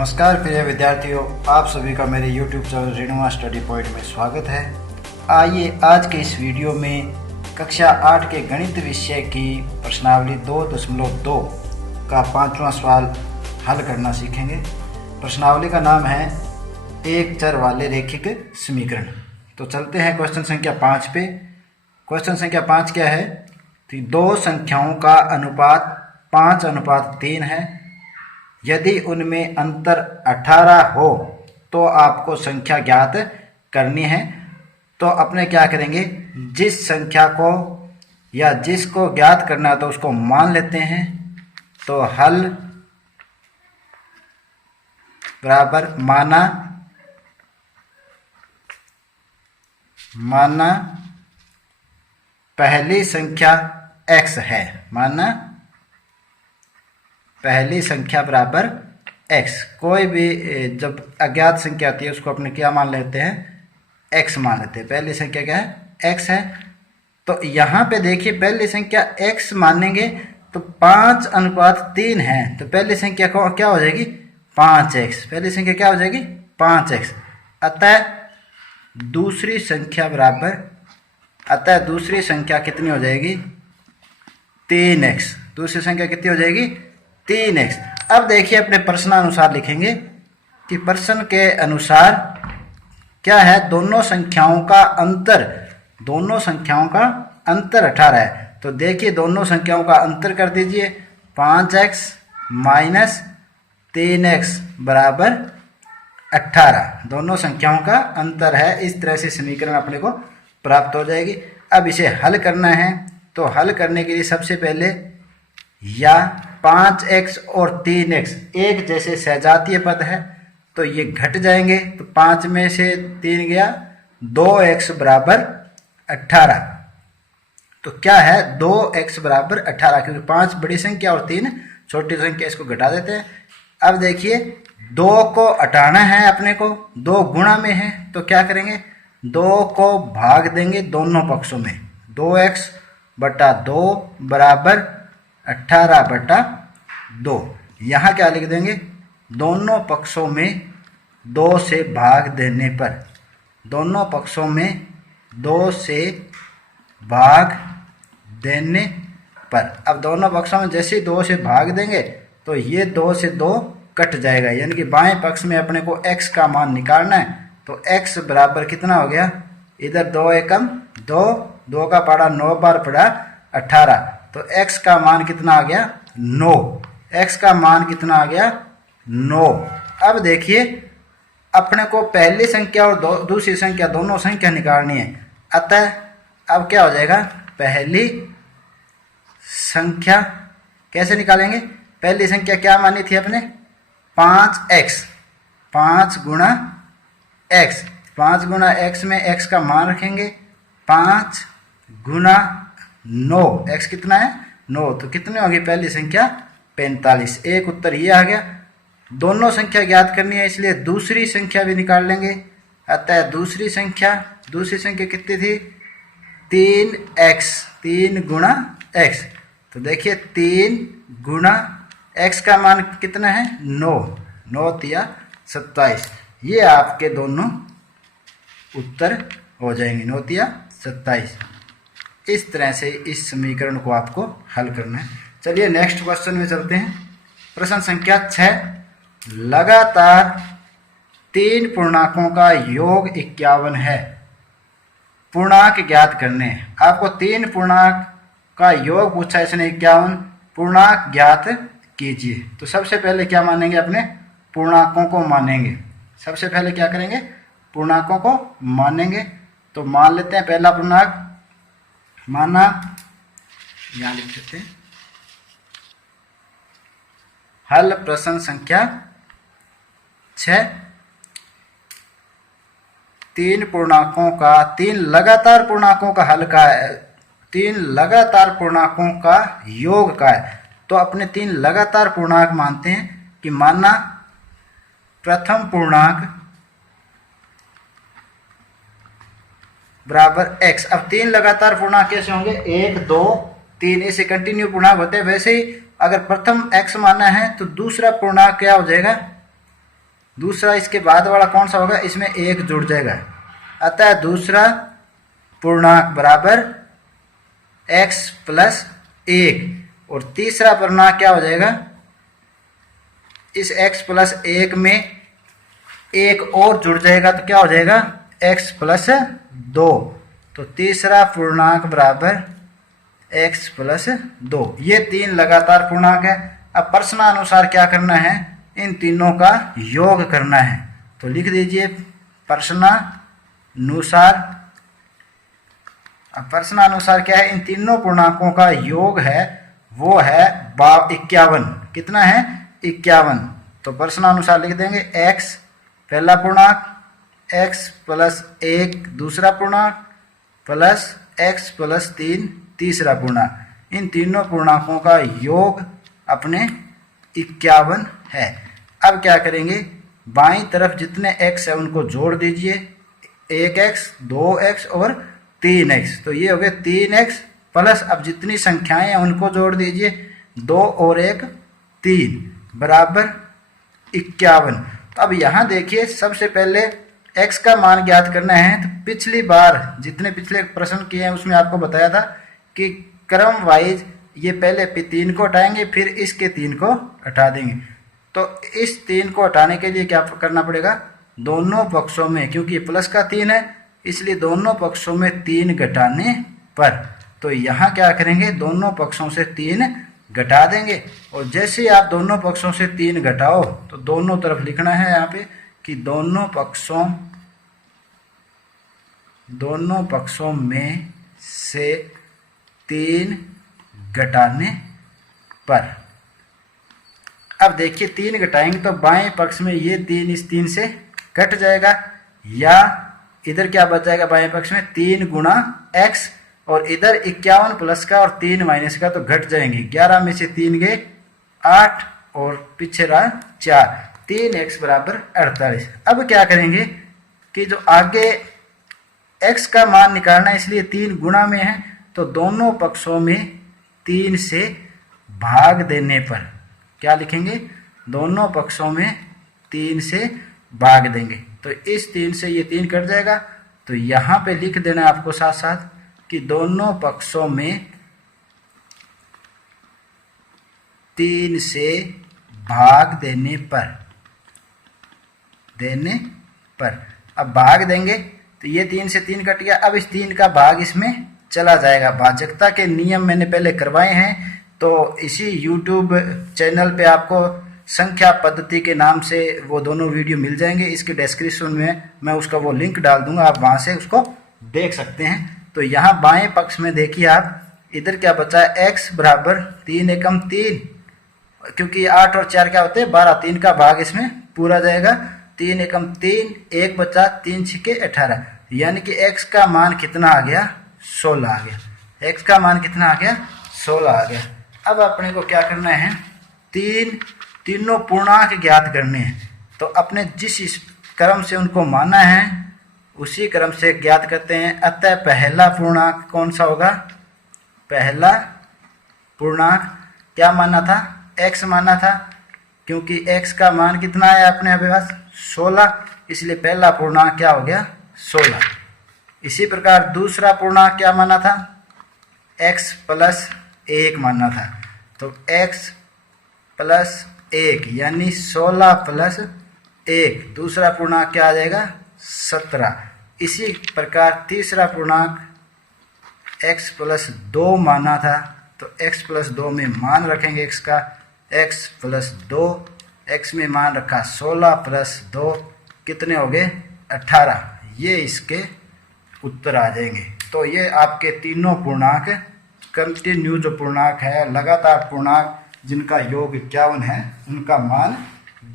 नमस्कार प्रिय विद्यार्थियों, आप सभी का मेरे YouTube चैनल रेणुमा स्टडी पॉइंट में स्वागत है। आइए आज के इस वीडियो में कक्षा 8 के गणित विषय की प्रश्नावली 2.2 का 5वां सवाल हल करना सीखेंगे। प्रश्नावली का नाम है एक चर वाले रैखिक समीकरण। तो चलते हैं क्वेश्चन संख्या 5 पे। क्वेश्चन संख्या 5 क्या है? तो दो संख्याओं का अनुपात 5:3 है। यदि उनमें अंतर 18 हो तो आपको संख्या ज्ञात करनी है। तो अपने क्या करेंगे, जिस संख्या को या जिसको ज्ञात करना है तो उसको मान लेते हैं। तो हल बराबर माना पहली संख्या x है। माना पहली संख्या बराबर x। कोई भी जब अज्ञात संख्या होती है उसको अपने क्या मान लेते हैं, x मान लेते हैं। पहली संख्या क्या है, x है। तो यहाँ पे देखिए पहली संख्या x मानेंगे तो 5:3 है। तो पहली संख्या को क्या हो जाएगी, 5x। पहली संख्या क्या हो जाएगी, 5x। अतः दूसरी संख्या कितनी हो जाएगी, 3x। दूसरी संख्या कितनी हो जाएगी, 3x। अब देखिए अपने प्रश्नानुसार लिखेंगे कि प्रश्न के अनुसार क्या है, दोनों संख्याओं का अंतर 18 है। तो देखिए दोनों संख्याओं का अंतर कर दीजिए। 5x माइनस 3x बराबर 18। दोनों संख्याओं का अंतर है। इस तरह से समीकरण अपने को प्राप्त हो जाएगी। अब इसे हल करना है। तो हल करने के लिए सबसे पहले या 5x और 3x एक जैसे सजातीय पद है तो ये घट जाएंगे। तो 5 में से 3 गया, 2x बराबर 18। तो क्या है, 2x बराबर 18, क्योंकि 5 बड़ी संख्या और 3 छोटी संख्या। इसको घटा देते हैं। अब देखिए 2 को हटाना है अपने को, 2 गुणा में है तो क्या करेंगे, 2 को भाग देंगे दोनों पक्षों में। 2x बटा 2 बराबर 18/2। यहाँ क्या लिख देंगे, दोनों पक्षों में 2 से भाग देने पर, दोनों पक्षों में 2 से भाग देने पर। अब दोनों पक्षों में जैसे ही 2 से भाग देंगे तो ये 2 से 2 कट जाएगा, यानी कि बाएं पक्ष में अपने को x का मान निकालना है। तो x बराबर कितना हो गया, इधर 2 एकम 2, 2 का पाड़ा 9 बार पड़ा 18। तो x का मान कितना आ गया, 9। x का मान कितना आ गया, 9। अब देखिए अपने को पहली संख्या और दूसरी संख्या दोनों संख्या निकालनी है। अतः अब क्या हो जाएगा, पहली संख्या कैसे निकालेंगे, पहली संख्या क्या मानी थी अपने, 5x। 5 गुणा x, 5 गुणा x में x का मान रखेंगे। 5 गुणा 9, x कितना है, 9। तो कितने होगी पहली संख्या, 45। एक उत्तर ये आ गया। दोनों संख्या ज्ञात करनी है इसलिए दूसरी संख्या भी निकाल लेंगे। अतः दूसरी संख्या कितनी थी, 3x। 3 गुणा x। तो देखिए 3 गुणा x का मान कितना है, 9। 9 तिया 27। ये आपके दोनों उत्तर हो जाएंगे, 9 तिया 27। इस तरह से इस समीकरण को आपको हल करना है। चलिए नेक्स्ट क्वेश्चन में चलते हैं। प्रश्न संख्या 6, लगातार 3 पूर्णांकों का योग 51 है। पूर्णांक ज्ञात करने हैं। आपको 3 पूर्णांक का योग पूछा इसने, 51 पूर्णांक ज्ञात कीजिए। तो सबसे पहले क्या मानेंगे, अपने पूर्णांकों को मानेंगे। सबसे पहले क्या करेंगे, पूर्णांकों को मानेंगे। तो मान लेते हैं पहला पूर्णांक माना, यहां लिख देते हैं हल प्रश्न संख्या 6। 3 लगातार पूर्णांकों का हल का है, 3 लगातार पूर्णांकों का योग का है। तो अपने 3 लगातार पूर्णांक मानते हैं कि माना प्रथम पूर्णांक बराबर x। अब 3 लगातार पूर्णांक कैसे होंगे, 1 2 3 ऐसे कंटिन्यू पूर्णांक होते हैं। वैसे ही अगर प्रथम x माना है तो दूसरा पूर्णांक क्या हो जाएगा, दूसरा इसके बाद वाला कौन सा होगा, इसमें 1 जुड़ जाएगा, अतः दूसरा पूर्णांक बराबर x प्लस 1। और तीसरा पूर्णांक क्या हो जाएगा, इस x प्लस 1 में 1 और जुड़ जाएगा तो क्या हो जाएगा x प्लस 2। तो तीसरा पूर्णांक बराबर x प्लस 2। ये 3 लगातार पूर्णांक है। अब प्रश्नानुसार क्या करना है, इन तीनों का योग करना है। तो लिख दीजिए प्रश्नानुसार। अब प्रश्नानुसार क्या है, इन तीनों पूर्णांकों का योग है वो है 51। कितना है, 51। तो प्रश्नानुसार लिख देंगे x पहला पूर्णांक, x प्लस 1 दूसरा पूर्णांक, प्लस x प्लस 3 तीसरा पूर्णांक। इन तीनों पूर्णांकों का योग अपने 51 है। अब क्या करेंगे, बाईं तरफ जितने x है उनको जोड़ दीजिए, 1x 2x और 3x। तो ये हो गए 3x प्लस अब जितनी संख्याएं हैं उनको जोड़ दीजिए, 2 और 1 3 बराबर 51। तो अब यहाँ देखिए सबसे पहले x का मान ज्ञात करना है। तो पिछली बार जितने पिछले प्रश्न किए हैं उसमें आपको बताया था कि क्रम वाइज ये पहले 3 को हटाएंगे फिर इसके 3 को हटा देंगे। तो इस 3 को हटाने के लिए क्या करना पड़ेगा, दोनों पक्षों में, क्योंकि ये प्लस का 3 है इसलिए दोनों पक्षों में 3 घटाने पर, तो यहाँ क्या करेंगे, दोनों पक्षों से 3 घटा देंगे। और जैसे ही आप दोनों पक्षों से 3 घटाओ तो दोनों तरफ लिखना है यहाँ पे कि दोनों पक्षों में से 3 घटाने पर। अब देखिए 3 घटाएंगे तो बाएं पक्ष में ये 3 इस 3 से कट जाएगा, या इधर क्या बच जाएगा बाएं पक्ष में 3 गुणा x, और इधर 51 प्लस का और 3 माइनस का तो घट जाएंगे, 11 में से 3 गए 8 और पीछे रहा 4, 3x बराबर 48। अब क्या करेंगे कि जो आगे x का मान निकालना है इसलिए 3 गुणा में है, तो दोनों पक्षों में 3 से भाग देने पर क्या लिखेंगे, दोनों पक्षों में 3 से भाग देंगे। तो इस 3 से ये 3 कट जाएगा, तो यहाँ पे लिख देना आपको साथ साथ कि दोनों पक्षों में 3 से भाग देने पर अब भाग देंगे तो ये 3 से 3 कट गया। अब इस 3 का भाग इसमें चला जाएगा। भाजकता के नियम मैंने पहले करवाए हैं, तो इसी YouTube चैनल पे आपको संख्या पद्धति के नाम से वो दोनों वीडियो मिल जाएंगे। इसके डिस्क्रिप्शन में मैं उसका वो लिंक डाल दूंगा, आप वहां से उसको देख सकते हैं। तो यहाँ बाएं पक्ष में देखिए आप, इधर क्या बचा है, x बराबर 3 एकम 3, क्योंकि 8 और 4 क्या होते हैं 12, 3 का भाग इसमें पूरा जाएगा, 3 एकम 3, 1 बचा 3 छिके 18, यानी कि x का मान कितना आ गया, 16 आ गया। x का मान कितना आ गया, 16 आ गया। अब अपने को क्या करना है, तीनों पूर्णांक ज्ञात करने हैं। तो अपने जिस क्रम से उनको माना है उसी क्रम से ज्ञात करते हैं। अतः पहला पूर्णांक कौन सा होगा, पहला पूर्णांक क्या माना था, x माना था, क्योंकि x का मान कितना है अपने पास 16, इसलिए पहला पूर्णांक क्या हो गया 16। इसी प्रकार दूसरा पूर्णांक क्या माना था, x प्लस 1 माना था, तो x प्लस 1 यानी 16 प्लस 1, दूसरा पूर्णांक क्या आ जाएगा 17। इसी प्रकार तीसरा पूर्णांक x प्लस 2 माना था, तो x प्लस 2 में मान रखेंगे x का, x प्लस 2, x में मान रखा 16 प्लस 2 कितने हो गए 18। ये इसके उत्तर आ जाएंगे। तो ये आपके तीनों पूर्णांक कंटिन्यू जो पूर्णांक है, लगातार पूर्णांक जिनका योग 51 है, उनका मान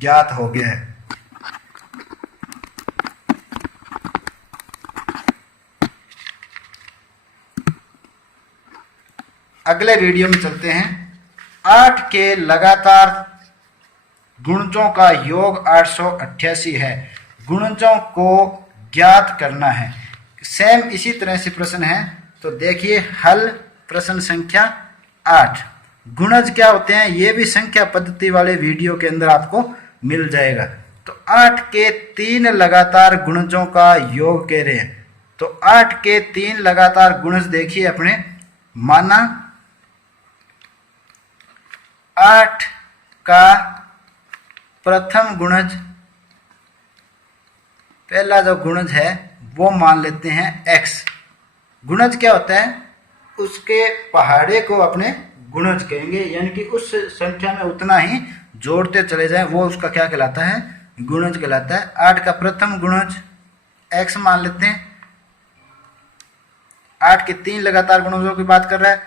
ज्ञात हो गया है। अगले वीडियो में चलते हैं। 8 के लगातार गुणजों का योग 888 है, गुणजों को ज्ञात करना है। सेम इसी तरह से प्रश्न है, तो देखिए हल प्रश्न संख्या 8। गुणज क्या होते हैं ये भी संख्या पद्धति वाले वीडियो के अंदर आपको मिल जाएगा। तो 8 के 3 लगातार गुणजों का योग कह रहे हैं। तो 8 के 3 लगातार गुणज देखिए अपने, माना 8 का प्रथम गुणज, पहला जो गुणज है वो मान लेते हैं x। गुणज क्या होता है, उसके पहाड़े को अपने गुणज कहेंगे, यानी कि उस संख्या में उतना ही जोड़ते चले जाएं, वो उसका क्या कहलाता है, गुणज कहलाता है। 8 का प्रथम गुणज x मान लेते हैं। 8 के 3 लगातार गुणजों की बात कर रहा है।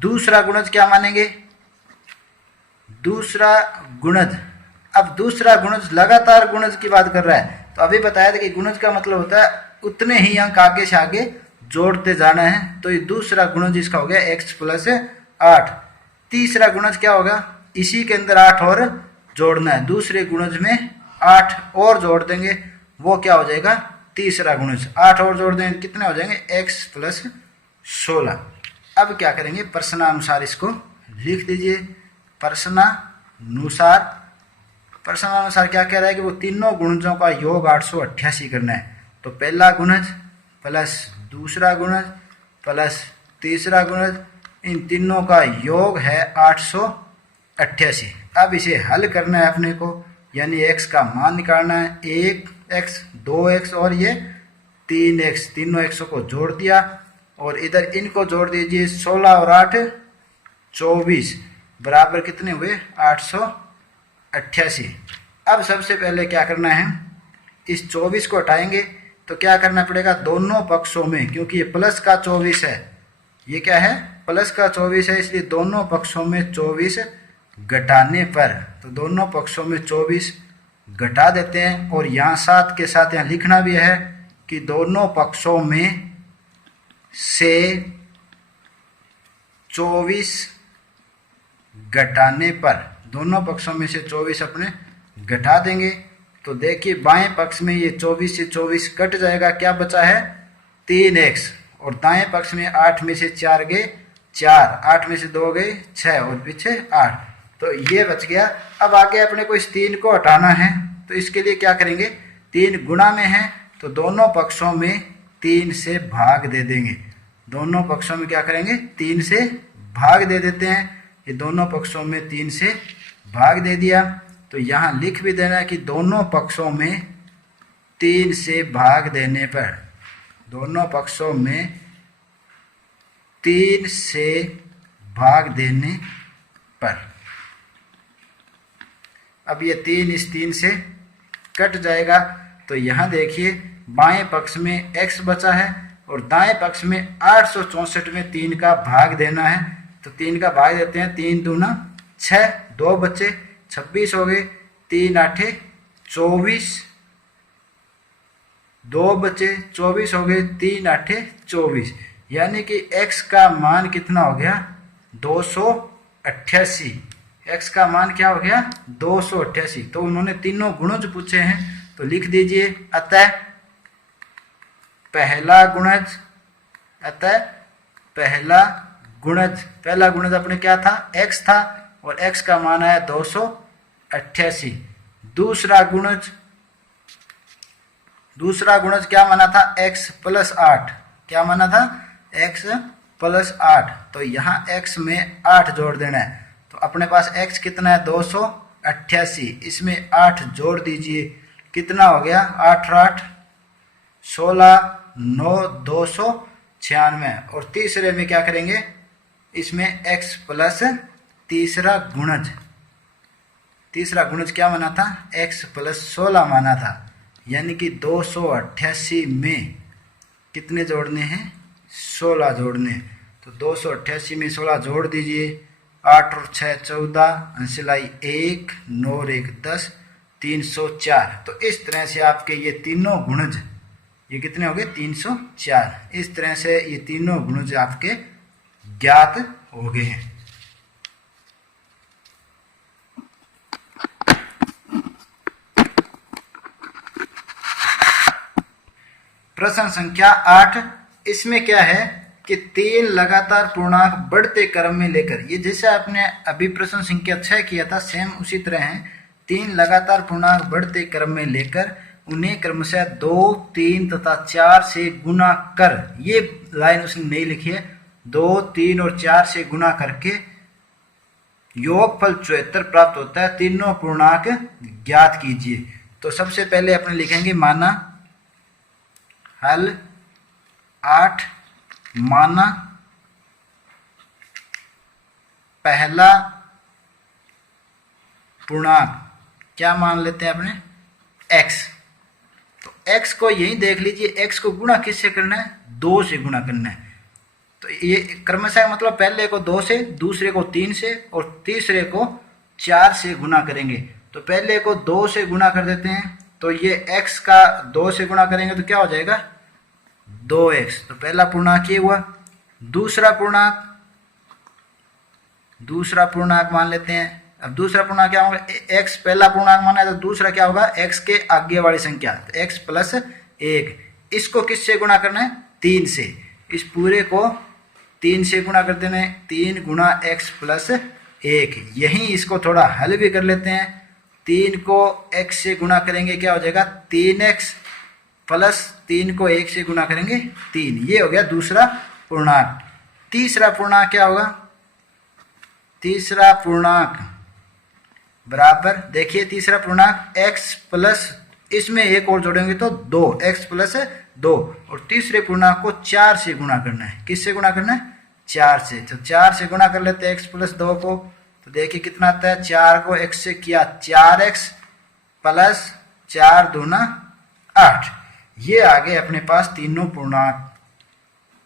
दूसरा गुणज क्या मानेंगे, दूसरा गुणज, अब दूसरा गुणज लगातार गुणज की बात कर रहा है। तो अभी बताया था कि गुणज का मतलब होता है उतने ही अंक आगे से आगे जोड़ते जाना है। तो ये दूसरा गुणज इसका हो गया x प्लस 8। तीसरा गुणज क्या होगा, इसी के अंदर 8 और जोड़ना है, दूसरे गुणज में 8 और जोड़ देंगे, वो क्या हो जाएगा, तीसरा गुणज। 8 और जोड़ देंगे, कितने हो जाएंगे, x प्लस 16। अब क्या करेंगे, प्रश्नानुसार इसको लिख दीजिए। प्रश्नानुसार क्या कह रहा है कि वो तीनों गुणजों का योग 888 करना है। तो पहला गुणज प्लस दूसरा गुणज प्लस तीसरा गुणज, इन तीनों का योग है 888। अब इसे हल करना है अपने को, यानी x का मान निकालना है। 1x 2x और ये 3x, तीनों x को जोड़ दिया और इधर इनको जोड़ दीजिए। 16 और 8 24 बराबर कितने हुए, 888। अब सबसे पहले क्या करना है, इस 24 को हटाएंगे तो क्या करना पड़ेगा, दोनों पक्षों में, क्योंकि ये प्लस का 24 है, ये क्या है, प्लस का 24 है, इसलिए दोनों पक्षों में 24 घटाने पर, तो दोनों पक्षों में 24 घटा देते हैं। और यहाँ साथ के साथ यहाँ लिखना भी है कि दोनों पक्षों में से 24 घटाने पर, दोनों पक्षों में से 24 अपने घटा देंगे। तो देखिए बाएं पक्ष में ये 24 से 24 कट जाएगा, क्या बचा है, 3x, और दाएं पक्ष में 8 में से 4 गए 4, 8 में से 2 गए 6 और पीछे 8, तो ये बच गया। अब आगे अपने को इस 3 को हटाना है, तो इसके लिए क्या करेंगे, 3 गुणा में है तो दोनों पक्षों में 3 से भाग दे देंगे। दोनों पक्षों में क्या करेंगे, 3 से भाग दे देते हैं। ये दोनों पक्षों में 3 से भाग दे दिया, तो यहाँ लिख भी देना है कि दोनों पक्षों में 3 से भाग देने पर, दोनों पक्षों में 3 से भाग देने पर, अब ये 3 इस 3 से कट जाएगा। तो यहाँ देखिए बाएं पक्ष में x बचा है और दाएं पक्ष में 864 में 3 का भाग देना है। तो 3 का भाग देते हैं, 3 दूना 6, 2 बच्चे 26 हो गए, 3 8 24, 2 बच्चे 24 हो गए, 3 8 24, यानी कि x का मान कितना हो गया, 288। x का मान क्या हो गया, 288। तो उन्होंने तीनों गुणज पूछे हैं, तो लिख दीजिए अतः पहला गुणज, अतः पहला गुणज अपने क्या था, x था, और x का मान आया 288। दूसरा गुणज क्या माना था, x प्लस 8, क्या माना था, x प्लस 8, तो यहाँ x में 8 जोड़ देना है। तो अपने पास x कितना है, 288, इसमें 8 जोड़ दीजिए, कितना हो गया, 8 8 16 9 296। और तीसरे में क्या करेंगे, इसमें x प्लस तीसरा गुणज क्या माना था, x प्लस 16 माना था, यानी कि 288 में कितने जोड़ने हैं, 16 जोड़ने। तो 288 में 16 जोड़ दीजिए, 8 और 6 14, अंशलाई 1, 9 और 1 10, 304। तो इस तरह से आपके ये तीनों गुणज, ये कितने हो गए, 304। इस तरह से ये तीनों गुणज आपके ज्ञात हो गए हैं। प्रश्न संख्या 8, इसमें क्या है कि 3 लगातार पूर्णांक बढ़ते क्रम में लेकर, ये जैसे आपने अभी प्रश्न संख्या 6 किया था सेम उसी तरह है, तीन लगातार पूर्णांक बढ़ते क्रम में लेकर उन्हें क्रमशः 2, 3 तथा 4 से गुना कर, ये लाइन उसने नहीं लिखी है, 2, 3 और 4 से गुना करके योगफल 74 प्राप्त होता है। तीनों पूर्णांक ज्ञात कीजिए। तो सबसे पहले अपने लिखेंगे माना हल 8, माना पहला पूर्णांक क्या मान लेते हैं अपने x। तो x को यही देख लीजिए, x को गुणा किससे करना है, 2 से गुणा करना है। तो ये क्रमशः मतलब पहले को 2 से, दूसरे को 3 से और तीसरे को 4 से गुणा करेंगे। तो पहले को 2 से गुणा कर देते हैं, तो ये x का 2 से गुणा करेंगे तो क्या हो जाएगा 2x। तो पहला पूर्णांक ये हुआ। दूसरा पूर्णांक मान लेते हैं। अब दूसरा पूर्णांक क्या होगा, x पहला पूर्णांक माना है तो दूसरा क्या होगा x के आगे वाली संख्या, तो x प्लस 1। इसको किससे गुणा करना है, 3 से। इस पूरे को 3 से गुणा कर देना है, 3 गुणा x प्लस 1। यहीं इसको थोड़ा हल भी कर लेते हैं। 3 को x से गुणा करेंगे क्या हो जाएगा 3x प्लस 3 को 1 से गुणा करेंगे 3। ये हो गया दूसरा पूर्णांक। तीसरा पूर्णांक क्या होगा, तीसरा पूर्णांक बराबर, देखिए तीसरा पूर्णांक x प्लस, इसमें एक और जोड़ेंगे तो 2x प्लस 2, और तीसरे पूर्णांक को 4 से गुणा करना है। किससे गुणा करना है, 4 से। तो 4 से गुणा कर लेते हैं x प्लस 2 को, तो देखिए कितना आता है, 4 को x से किया 4x प्लस 4 दूना 8। ये आ गए अपने पास तीनों पूर्णांक।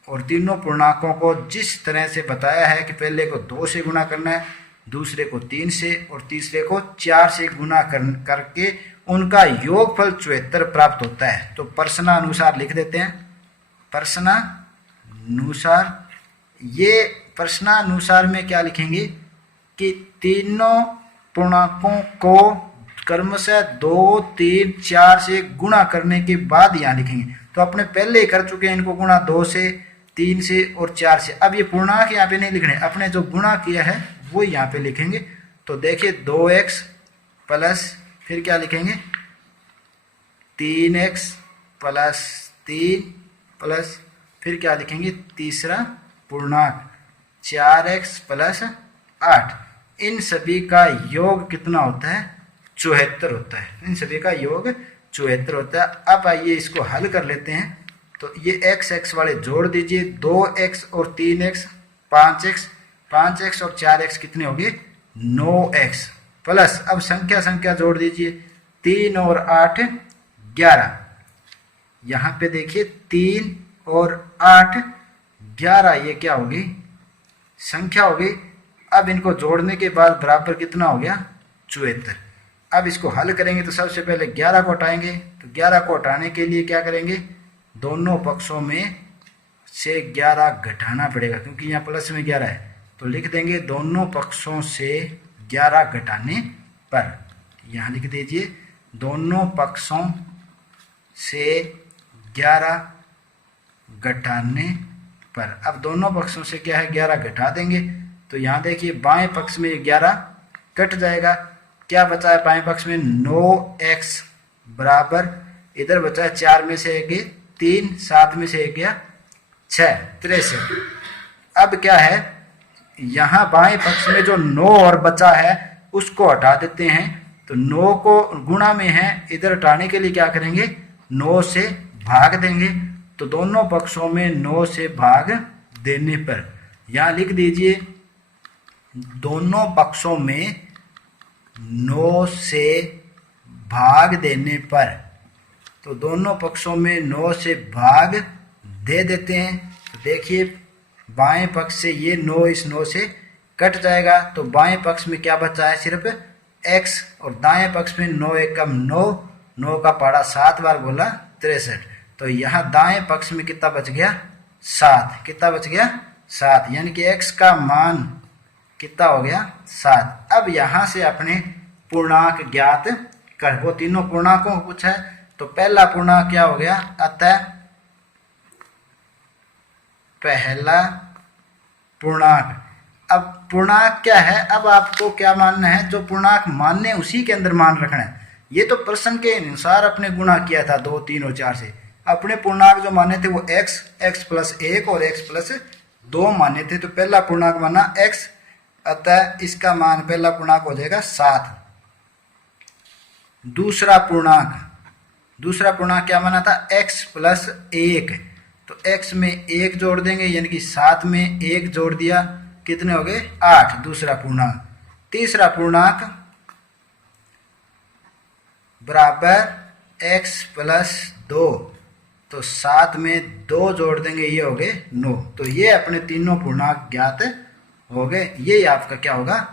और तीनों पूर्णांकों को जिस तरह से बताया है कि पहले को 2 से गुणा करना है, दूसरे को 3 से और तीसरे को 4 से गुणा करके उनका योगफल 74 प्राप्त होता है। तो प्रश्नानुसार लिख देते हैं, प्रश्नानुसार। ये प्रश्नानुसार में क्या लिखेंगे कि तीनों पूर्णांकों को क्रमशः 2, 3, 4 से गुणा करने के बाद यहाँ लिखेंगे। तो अपने पहले ही कर चुके हैं इनको गुणा 2 से, 3 से और 4 से। अब ये पूर्णांक यहाँ पे नहीं लिखने, अपने जो गुणा किया है वो यहाँ पे लिखेंगे। तो देखिए 2x प्लस फिर क्या लिखेंगे 3x प्लस 3 प्लस फिर क्या लिखेंगे तीसरा पूर्णांक 4x प्लस 8। इन सभी का योग कितना होता है 74 होता है। इन सभी का योग 74 होता है। अब आइए इसको हल कर लेते हैं। तो ये x वाले जोड़ दीजिए, 2x और 3x 5x और 4x कितने हो गए 9x प्लस, अब संख्या जोड़ दीजिए, 3 और 8 11। यहाँ पे देखिए 3 और 8 11, ये क्या होगी संख्या होगी। अब इनको जोड़ने के बाद बराबर कितना हो गया 74। अब इसको हल करेंगे तो सबसे पहले 11 को हटाएंगे। तो 11 को हटाने के लिए क्या करेंगे, दोनों पक्षों में से 11 घटाना पड़ेगा, क्योंकि यहाँ प्लस में 11 है। तो लिख देंगे दोनों पक्षों से 11 घटाने पर, यहाँ लिख दीजिए दोनों पक्षों से 11 घटाने पर। अब दोनों पक्षों से क्या है 11 घटा देंगे। तो यहाँ देखिए बाएं पक्ष में 11 कट जाएगा, क्या बचा है बाएं पक्ष में 9x बराबर, इधर बचा है 4 में से 1 3, 7 में से 1 गया 6, 63। अब क्या है यहाँ बाएं पक्ष में जो 9 और बचा है उसको हटा देते हैं। तो 9 को गुणा में है, इधर हटाने के लिए क्या करेंगे 9 से भाग देंगे। तो दोनों पक्षों में 9 से भाग देने पर यहाँ लिख दीजिए दोनों पक्षों में 9 से भाग देने पर। तो दोनों पक्षों में 9 से भाग दे देते हैं। तो देखिए बाएं पक्ष से ये 9 इस 9 से कट जाएगा। तो बाएं पक्ष में क्या बचा है सिर्फ x, और दाएं पक्ष में 9 एकम 9, 9 का पहाड़ा 7 बार बोला 63। तो यहाँ दाएं पक्ष में कितना बच गया 7, कितना बच गया 7, यानी कि x का मान कितना हो गया 7। अब यहाँ से अपने पूर्णांक ज्ञात कर, वो तीनों पूर्णांकों को पूछा है। तो पहला पूर्णांक क्या हो गया, अतः पहला पूर्णांक अब पूर्णांक क्या है, अब आपको क्या मानना है, जो पूर्णांक मानने उसी के अंदर मान रखना है। ये तो प्रश्न के अनुसार अपने गुणा किया था 2, 3 और 4 से। अपने पूर्णांक जो माने थे वो x प्लस 1 और x प्लस 2 माने थे। तो पहला पूर्णांक माना x, अतः इसका मान पहला पूर्णांक हो जाएगा 7। दूसरा पूर्णांक क्या माना था, x प्लस 1। तो x में 1 जोड़ देंगे, यानी कि 7 में 1 जोड़ दिया, कितने हो गए 8, दूसरा पूर्णांक। तीसरा पूर्णांक बराबर x प्लस 2, तो 7 में 2 जोड़ देंगे, ये हो गए 9। तो ये अपने तीनों पूर्णांक ज्ञात हो गए। ये आपका क्या होगा,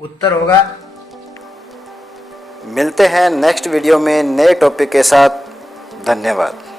उत्तर होगा। मिलते हैं नेक्स्ट वीडियो में नए टॉपिक के साथ। धन्यवाद।